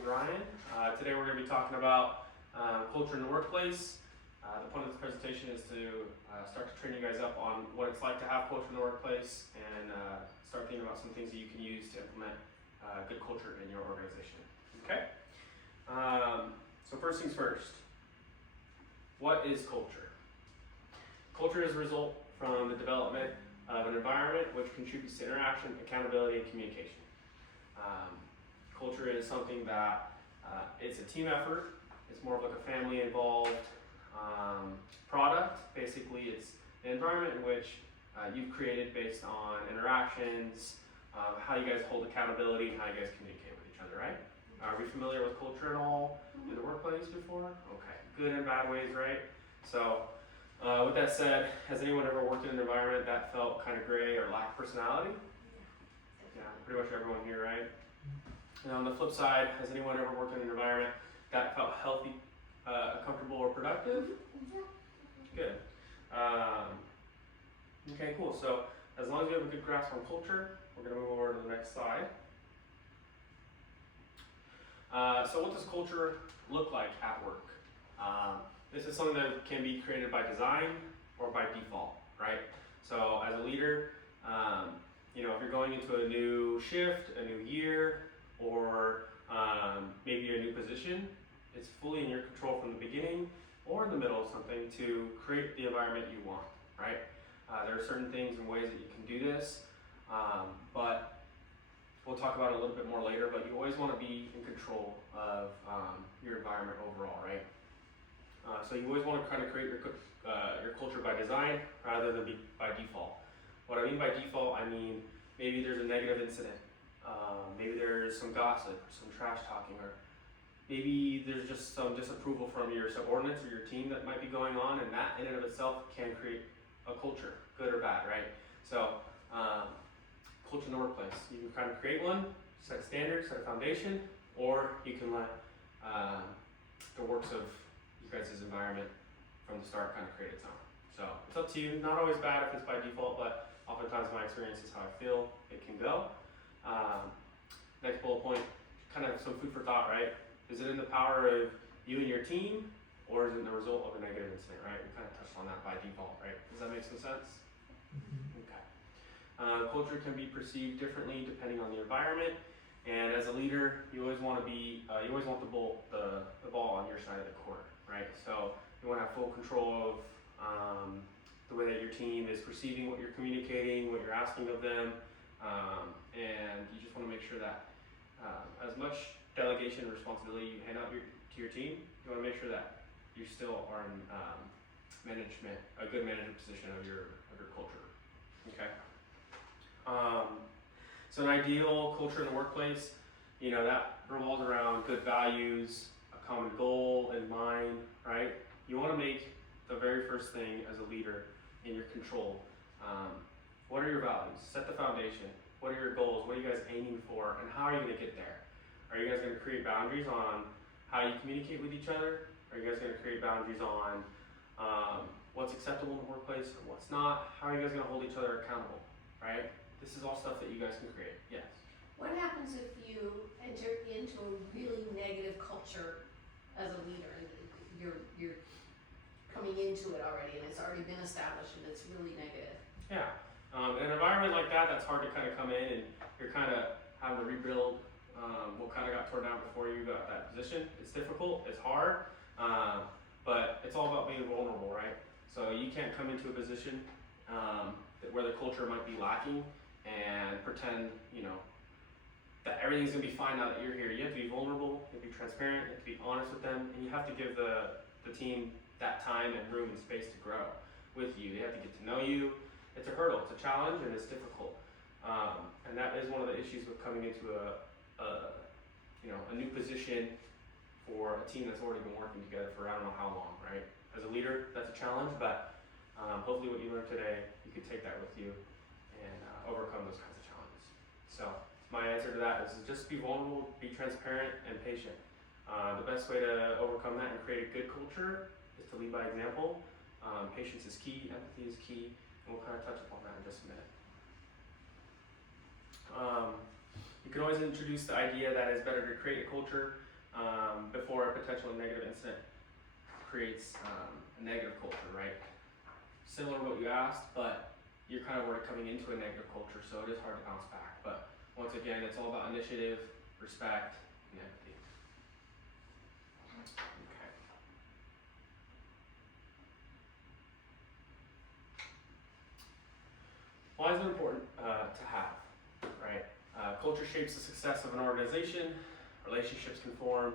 name's Ryan. Today we're going to be talking about culture in the workplace. The point of this presentation is to start to train you guys up on what it's like to have culture in the workplace and start thinking about some things that you can use to implement good culture in your organization. Okay? So first things first, what is culture? Culture is a result from the development of an environment which contributes to interaction, accountability, and communication. Culture is something that it's a team effort. It's more of like a family involved product. Basically, it's an environment in which you've created based on interactions, how you guys hold accountability, and how you guys communicate with each other, right? Are we familiar with culture at all in the workplace before? Okay, good and bad ways, right? So with that said, has anyone ever worked in an environment that felt kind of gray or lacked personality? Yeah, pretty much everyone here, right? And on the flip side, has anyone ever worked in an environment that felt healthy, comfortable, or productive? Good. Okay, cool. So as long as you have a good grasp on culture, we're going to move over to the next slide. So what does culture look like at work? This is something that can be created by design or by default, right? So as a leader, if you're going into a new shift, a new year, or maybe a new position, it's fully in your control from the beginning or in the middle of something to create the environment you want, right? There are certain things and ways that you can do this, but we'll talk about it a little bit more later, but you always want to be in control of your environment overall, right? So you always want to kind of create your culture by design rather than by default. What I mean by default, I mean maybe there's a negative incident. Maybe there's some gossip, or some trash talking, or maybe there's just some disapproval from your subordinates or your team that might be going on, and that in and of itself can create a culture, good or bad, right? So, culture in the workplace, you can kind of create one, set a standard, set a foundation, or you can let the works of you guys' environment from the start kind of create its own. So, it's up to you, not always bad if it's by default, but oftentimes my experience is how I feel it can go. Next bullet point, kind of some food for thought, right? Is it in the power of you and your team, or is it the result of a negative incident, right? We kind of touched on that by default, right? Does that make some sense? Okay. Culture can be perceived differently depending on the environment, and as a leader, you always want to be, you always want the ball on your side of the court, right? So you want to have full control of the way that your team is perceiving what you're communicating, what you're asking of them. And you just want to make sure that as much delegation and responsibility you hand out to your team, you want to make sure that you still are in a good management position of your culture. Okay. So an ideal culture in the workplace, that revolves around good values, a common goal in mind, right? You want to make the very first thing as a leader in your control. What are your values? Set the foundation. What are your goals? What are you guys aiming for? And how are you going to get there? Are you guys going to create boundaries on how you communicate with each other? Are you guys going to create boundaries on what's acceptable in the workplace and what's not? How are you guys going to hold each other accountable, right? This is all stuff that you guys can create. Yes? What happens if you enter into a really negative culture as a leader and you're coming into it already and it's already been established and it's really negative? Yeah. In an environment like that, that's hard to kind of come in and you're kind of having to rebuild what kind of got torn down before you got that position. It's difficult, it's hard, but it's all about being vulnerable, right? So you can't come into a position where the culture might be lacking and pretend, that everything's gonna be fine now that you're here. You have to be vulnerable, you have to be transparent, you have to be honest with them, and you have to give the team that time and room and space to grow with you. They have to get to know you. It's a hurdle, it's a challenge, and it's difficult. And that is one of the issues with coming into a new position for a team that's already been working together for I don't know how long, right? As a leader, that's a challenge, but hopefully what you learned today, you can take that with you and overcome those kinds of challenges. So my answer to that is just be vulnerable, be transparent, and patient. The best way to overcome that and create a good culture is to lead by example. Patience is key, empathy is key, and we'll kind of touch upon that in just a minute. You can always introduce the idea that it's better to create a culture before a potential negative incident creates a negative culture, right? Similar to what you asked, but you're kind of already coming into a negative culture, so it is hard to bounce back. But once again, it's all about initiative, respect, and empathy. Okay. Why is it important to have, right? Culture shapes the success of an organization, relationships can form,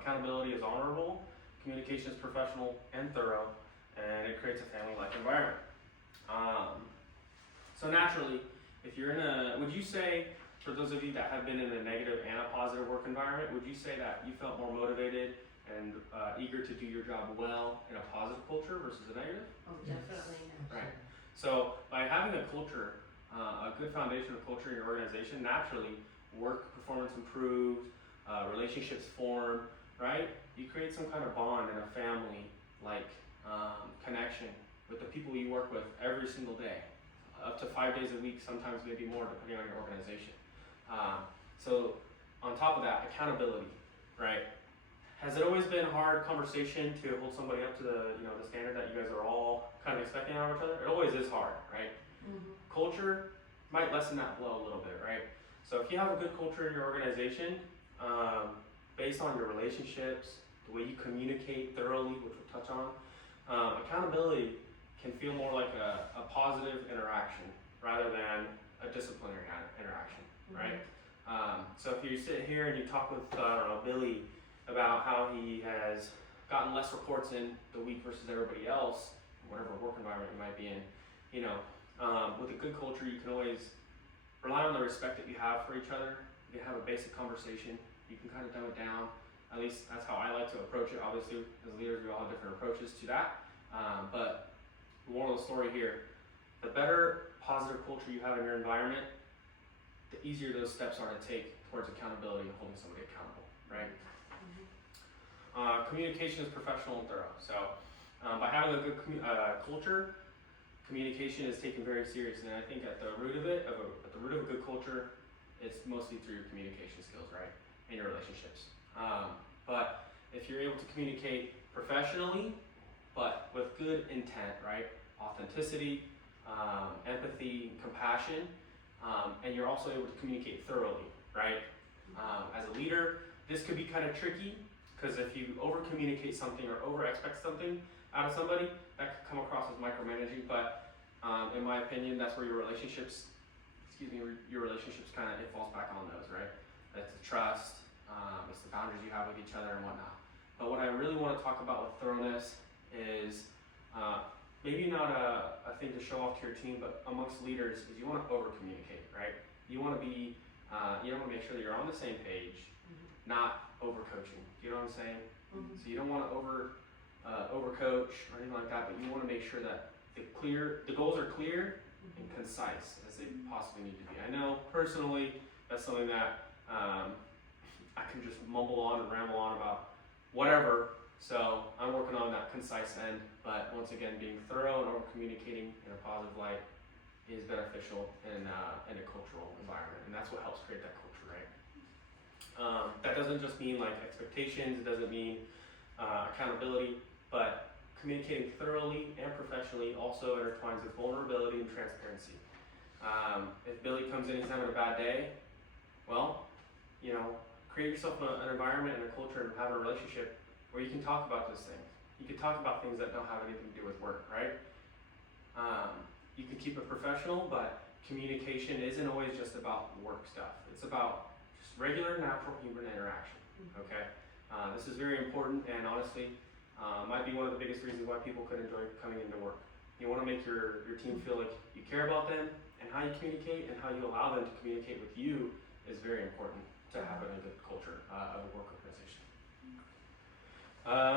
accountability is honorable, communication is professional and thorough, and it creates a family-like environment. So naturally, if you're in would you say, for those of you that have been in a negative and a positive work environment, would you say that you felt more motivated and eager to do your job well in a positive culture versus a negative? Oh, definitely. Right. So by having a culture, a good foundation of culture in your organization, naturally work performance improves, relationships form, right? You create some kind of bond in a family like connection with the people you work with every single day, up to 5 days a week, sometimes maybe more depending on your organization. So on top of that, accountability, right? Has it always been a hard conversation to hold somebody up to the standard that you guys are all kind of expecting out of each other? It always is hard, right? Mm-hmm. Culture might lessen that blow a little bit, right? So if you have a good culture in your organization, based on your relationships, the way you communicate thoroughly, which we'll touch on, accountability can feel more like a positive interaction rather than a disciplinary interaction, right? So if you sit here and you talk with, Billy about how he has gotten less reports in the week versus everybody else, whatever work environment you might be in, with a good culture, you can always rely on the respect that you have for each other. You can have a basic conversation. You can kind of dumb it down. At least that's how I like to approach it. Obviously, as leaders, we all have different approaches to that. But the moral of the story here, the better positive culture you have in your environment, the easier those steps are to take towards accountability and holding somebody accountable, right? Communication is professional and thorough. So by having a good culture, communication is taken very seriously. And I think at the root of it, at the root of a good culture, it's mostly through your communication skills, right? And your relationships. But if you're able to communicate professionally, but with good intent, right? Authenticity, empathy, compassion, and you're also able to communicate thoroughly, right? As a leader, this could be kind of tricky because if you over communicate something or over expect something out of somebody, that could come across as micromanaging. But in my opinion, that's where your relationships kind of, it falls back on those, right? It's the trust, it's the boundaries you have with each other and whatnot. But what I really want to talk about with thoroughness is maybe not a thing to show off to your team, but amongst leaders is you want to over communicate, right? You want to be, you want to make sure that you're on the same page, not over coaching. Do you know what I'm saying? So you don't want to over coach or anything like that, but you want to make sure that the goals are clear and concise as they possibly need to be. I know personally that's something that I can just mumble on and ramble on about whatever. So I'm working on that concise end, but once again, being thorough and over communicating in a positive light is beneficial in a cultural environment, and that's what helps create that culture, right? That doesn't just mean like expectations, it doesn't mean accountability, but communicating thoroughly and professionally also intertwines with vulnerability and transparency. If Billy comes in, he's having a bad day, well, create yourself an environment and a culture and have a relationship where you can talk about those things. You can talk about things that don't have anything to do with work, right? You can keep it professional, but communication isn't always just about work stuff. It's about just regular, natural human interaction, okay? This is very important, and honestly, might be one of the biggest reasons why people could enjoy coming into work. You want to make your team feel like you care about them, and how you communicate and how you allow them to communicate with you is very important to have a good culture of a work organization.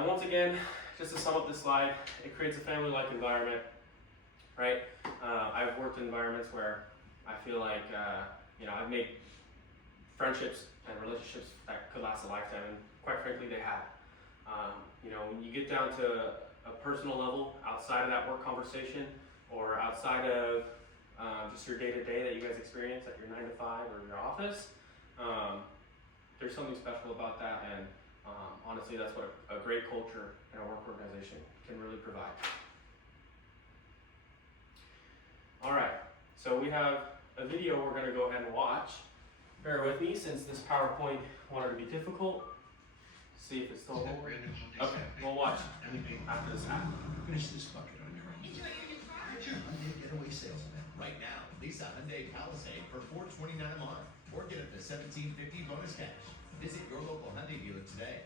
Once again, just to sum up this slide, it creates a family-like environment, right? I've worked in environments where I feel like, I've made friendships and relationships that could last a lifetime, and quite frankly, they have. When you get down to a personal level outside of that work conversation or outside of just your day-to-day that you guys experience at your 9 to 5 or your office, there's something special about that, and honestly, that's what a great culture in a work organization can really provide. All right, so we have a video we're going to go ahead and watch. Bear with me since this PowerPoint wanted to be difficult. See if it's still over. Okay, we'll watch after this ad. Finish this bucket on your own. Enjoy your new car. Get your Hyundai Getaway sales event right now. Lease a Hyundai Palisade for $429 a month, or get up to $1,750 bonus cash. Visit your local Hyundai dealer today.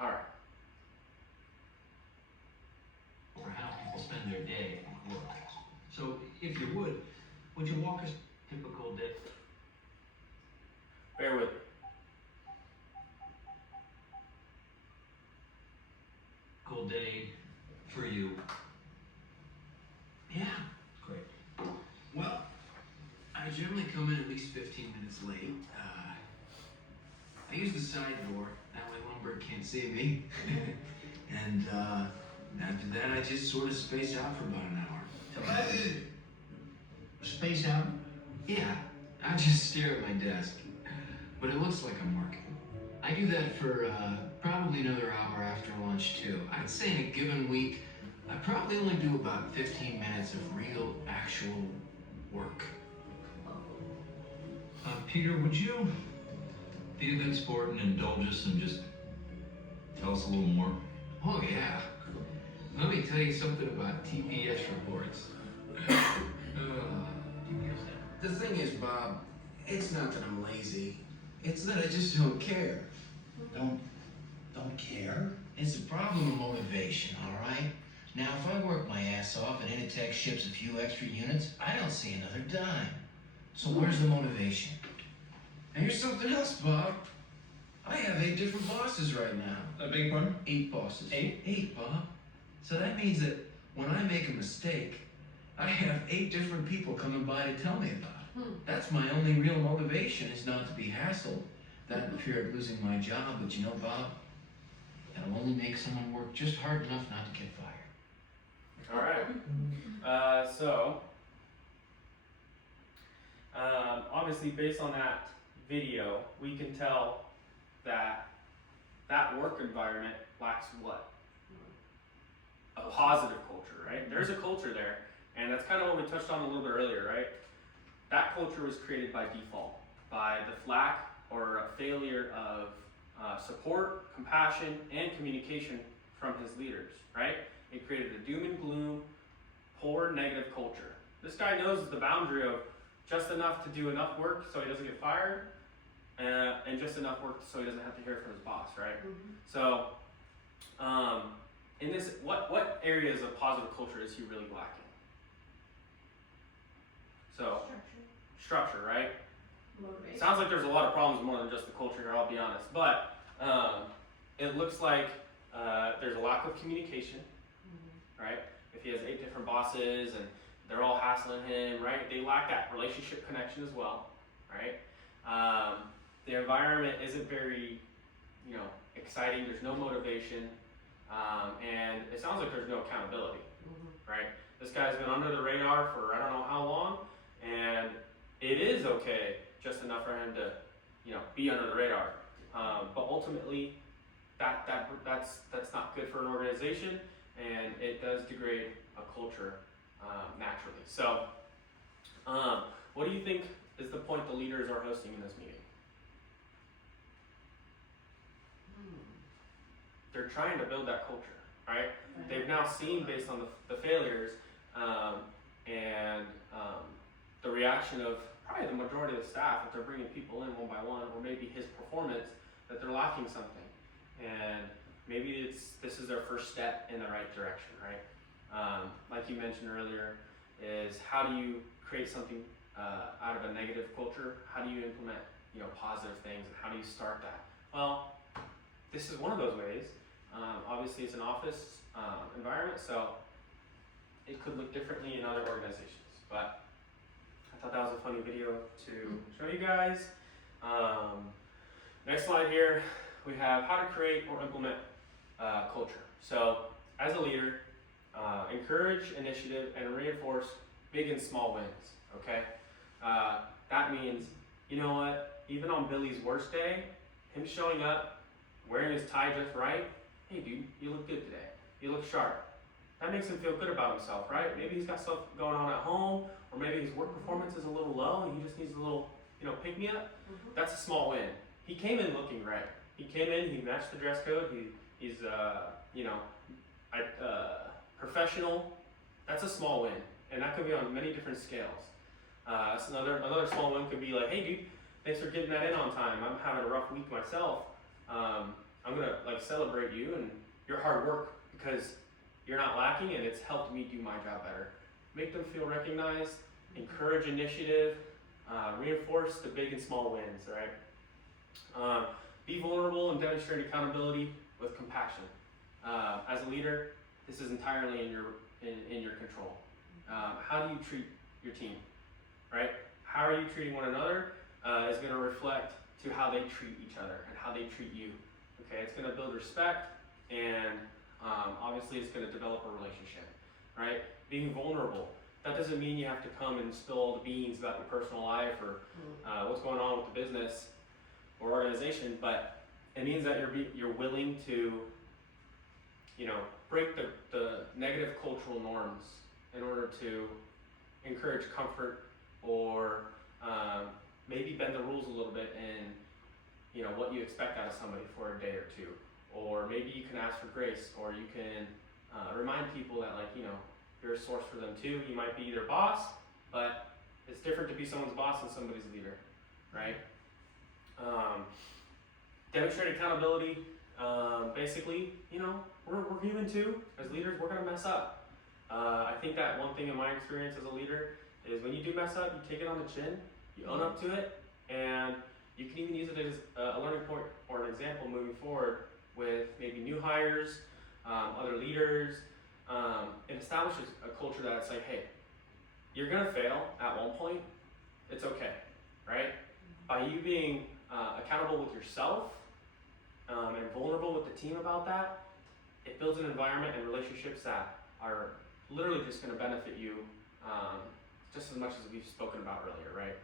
All right. For how people spend their day at work. So, if you would you walk us typical day? Bear with me. Typical day for you. Yeah, great. Well, I generally come in at least 15 minutes late. I use the side door, that way Lumberg can't see me. And after that, I just sort of space out for about an hour. Space out? Yeah, I just stare at my desk. But it looks like I'm working. I do that for probably another hour after lunch too. I'd say in a given week, I probably only do about 15 minutes of real, actual work. Peter, would you be a good sport and indulge us and just tell us a little more? Oh yeah. Let me tell you something about TPS reports. The thing is, Bob, it's not that I'm lazy. It's that I just don't care. Don't care? It's a problem of motivation, all right? Now, if I work my ass off and Initech ships a few extra units, I don't see another dime. So where's the motivation? And here's something else, Bob. I have 8 different bosses right now. I beg your pardon? 8 bosses. 8? 8, Bob. So that means that when I make a mistake, I have 8 different people coming by to tell me about it. That's my only real motivation, is not to be hassled. That and the fear of losing my job, but you know, Bob, that'll only make someone work just hard enough not to get fired. All right. Obviously, based on that video, we can tell that that work environment lacks what? A positive culture, right? There's a culture there, and that's kind of what we touched on a little bit earlier, right? That culture was created by default, by the lack or a failure of support, compassion, and communication from his leaders, right? It created a doom and gloom, poor, negative culture. This guy knows the boundary of just enough to do enough work so he doesn't get fired, and just enough work so he doesn't have to hear from his boss, right? So, in this, what areas of positive culture is he really lacking? So, structure, right? Motivation. Sounds like there's a lot of problems more than just the culture here, I'll be honest. But it looks like there's a lack of communication, right? If he has 8 different bosses and they're all hassling him, right? They lack that relationship connection as well, right? The environment isn't very, exciting. There's no motivation, and it sounds like there's no accountability, right? This guy's been under the radar for I don't know how long, and it is okay, just enough for him to, be under the radar. But ultimately, that's not good for an organization, and it does degrade a culture naturally. So, what do you think is the point the leaders are hosting in this meeting? They're trying to build that culture, right? They've now seen, based on the failures and the reaction of probably the majority of the staff, that they're bringing people in one by one, or maybe his performance, that they're lacking something. And maybe this is their first step in the right direction, right? Like you mentioned earlier, is how do you create something out of a negative culture? How do you implement, positive things, and how do you start that? Well, this is one of those ways. Obviously, it's an office environment, so it could look differently in other organizations. But I thought that was a funny video to show you guys. Next slide here, we have how to create or implement culture. So, as a leader, encourage initiative and reinforce big and small wins, okay? That means you know what, even on Billy's worst day, him showing up, wearing his tie just right, hey dude, you look good today. You look sharp. That makes him feel good about himself, right? Maybe he's got stuff going on at home, or maybe his work performance is a little low and he just needs a little, pick me up. That's a small win. He came in looking right. He came in, he matched the dress code, he's professional. That's a small win. And that could be on many different scales. So another small win could be like, hey dude, thanks for getting that in on time. I'm having a rough week myself. I'm gonna celebrate you and your hard work because you're not lacking and it's helped me do my job better. Make them feel recognized, encourage initiative, reinforce the big and small wins, right? Be vulnerable and demonstrate accountability with compassion. As a leader, this is entirely in your control. How do you treat your team, right? How are you treating one another is going to reflect to how they treat each other and how they treat you. Okay, it's going to build respect and obviously it's going to develop a relationship, right? Being vulnerable. That doesn't mean you have to come and spill all the beans about your personal life or what's going on with the business or organization, but it means that you're willing to, break the negative cultural norms in order to encourage comfort or maybe bend the rules a little bit in, what you expect out of somebody for a day or two. Or maybe you can ask for grace, or you can remind people that you're a source for them too. You might be their boss, but it's different to be someone's boss than somebody's leader, right? Demonstrate accountability. Basically, we're human too. As leaders, we're gonna mess up. I think that one thing in my experience as a leader is when you do mess up, you take it on the chin, you own up to it, and you can even use it as a learning point or an example moving forward with maybe new hires, other leaders. It establishes a culture that's like, hey, you're gonna fail at one point, it's okay, right? By you being accountable with yourself and vulnerable with the team about that, it builds an environment and relationships that are literally just gonna benefit you just as much as we've spoken about earlier, right?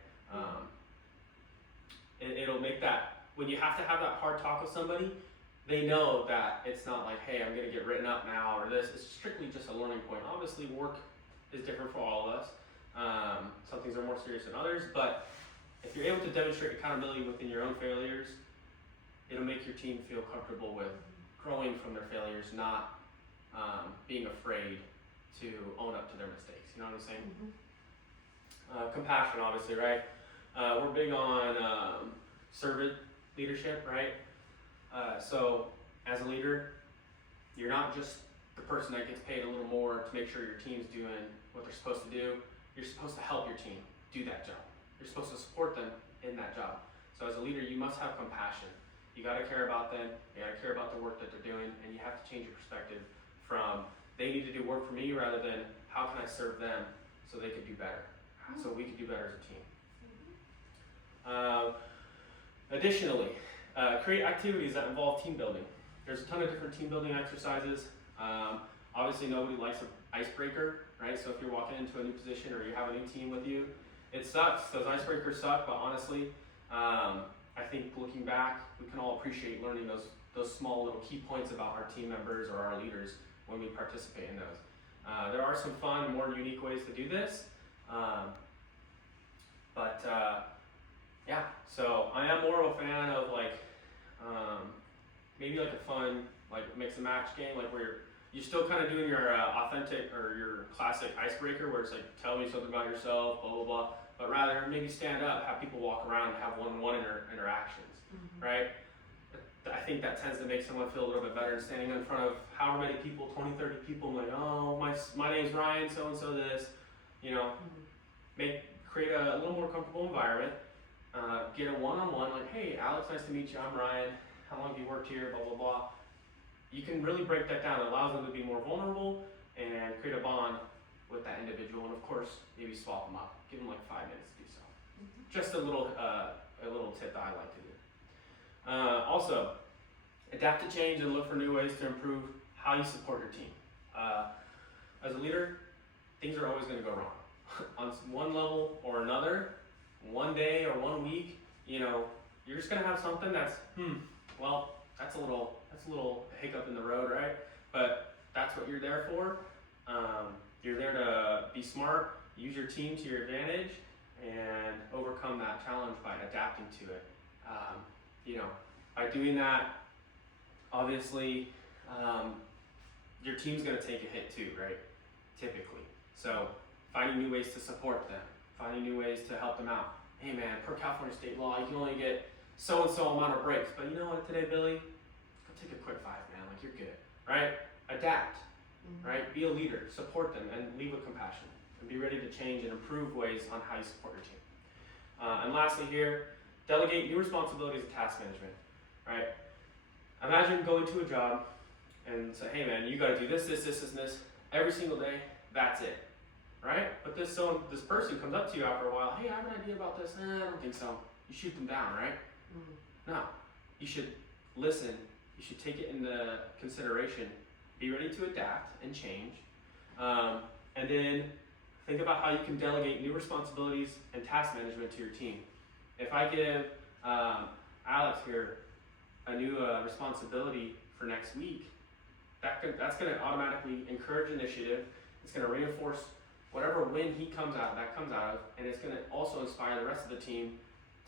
It'll make that, when you have to have that hard talk with somebody, they know that it's not like, hey, I'm gonna get written up now or this. It's strictly just a learning point. Obviously, work is different for all of us. Some things are more serious than others, but if you're able to demonstrate accountability within your own failures, it'll make your team feel comfortable with growing from their failures, not being afraid to own up to their mistakes. You know what I'm saying? Compassion, obviously, right? We're big on servant leadership, right? So as a leader, you're not just the person that gets paid a little more to make sure your team's doing what they're supposed to do. You're supposed to help your team do that job. You're supposed to support them in that job. So as a leader, you must have compassion. You gotta care about them, you gotta care about the work that they're doing, and you have to change your perspective from they need to do work for me rather than how can I serve them so they could do better, so we could do better as a team. Additionally, create activities that involve team building. There's a ton of different team building exercises. Obviously nobody likes an icebreaker, right? So if you're walking into a new position or you have a new team with you, it sucks. Those icebreakers suck, but honestly, I think looking back, we can all appreciate learning those small little key points about our team members or our leaders when we participate in those. There are some fun, more unique ways to do this. Yeah, so I am more of a fan of maybe a fun mix and match game, where you're still kind of doing your authentic or your classic icebreaker where it's tell me something about yourself, blah blah blah, but rather maybe stand up, have people walk around, have one-on-one interactions, right? I think that tends to make someone feel a little bit better than standing in front of however many people, 20, 30 people, and oh, my name's Ryan, so and so this, create a little more comfortable environment. Get a one-on-one, hey, Alex, nice to meet you, I'm Ryan, how long have you worked here, blah, blah, blah. You can really break that down. It allows them to be more vulnerable and create a bond with that individual, and of course, maybe swap them up. Give them 5 minutes to do so. Just a little tip that I like to do. Also, adapt to change and look for new ways to improve how you support your team. As a leader, things are always gonna go wrong. On one level or another, one day or 1 week, you know, you're just gonna have something that's, well, that's a little hiccup in the road, right? But that's what you're there for. You're there to be smart, use your team to your advantage, and overcome that challenge by adapting to it. You know, by doing that, obviously, your team's gonna take a hit too, right? Typically. So finding new ways to support them, finding new ways to help them out. Hey man, per California state law, you can only get so and so amount of breaks, but you know what today, Billy? Go take a quick 5, man, like you're good, right? Adapt, right? Be a leader, support them, and lead with compassion, and be ready to change and improve ways on how you support your team. And lastly here, delegate new responsibilities and task management, right? Imagine going to a job and say, hey man, you gotta do this, this, this, and this every single day, that's it, right? But this person comes up to you after a while, hey, I have an idea about this, I don't think so. You shoot them down, right? No, you should listen, you should take it into consideration, be ready to adapt and change, and then think about how you can delegate new responsibilities and task management to your team. If I give Alex here a new responsibility for next week, that's going to automatically encourage initiative. It's going to reinforce whatever win he comes out of, and it's going to also inspire the rest of the team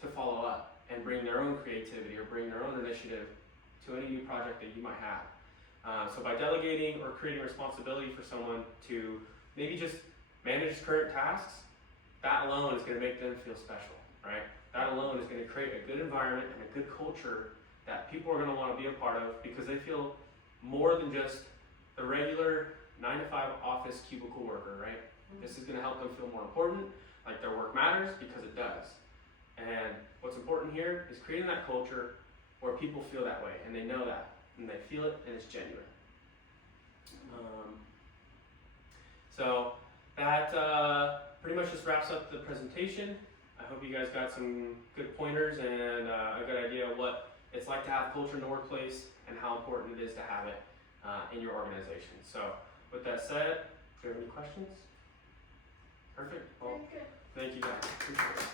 to follow up and bring their own creativity or bring their own initiative to any new project that you might have. So by delegating or creating responsibility for someone to maybe just manage current tasks, that alone is going to make them feel special, right? That alone is going to create a good environment and a good culture that people are going to want to be a part of because they feel more than just the regular 9-to-5 office cubicle worker, right? This is going to help them feel more important, like their work matters, because it does. And what's important here is creating that culture where people feel that way, and they know that, and they feel it, and it's genuine. So that pretty much just wraps up the presentation. I hope you guys got some good pointers and a good idea of what it's like to have culture in the workplace and how important it is to have it in your organization. So with that said, do you have any questions? Perfect. Well, thank you guys. Appreciate it.